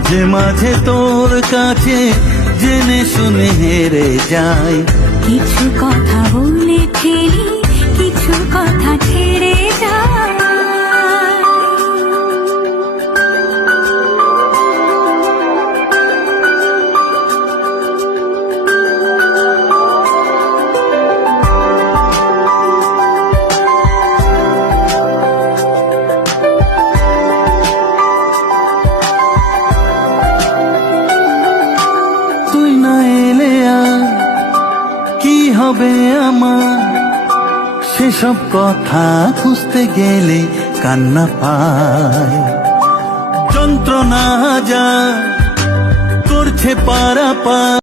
মাঝে মাঝে তোর কাছে জেনে শুনে হেরে যাই। কিছু কথা বলে ফেলি, কিছু কথা ছেড়ে যায়। তুই না এলে আর কি হবে আমার, সেসব কথা খুঁজতে গেলে কান্না পায়। যন্ত্রণা যা করছে পারাপার।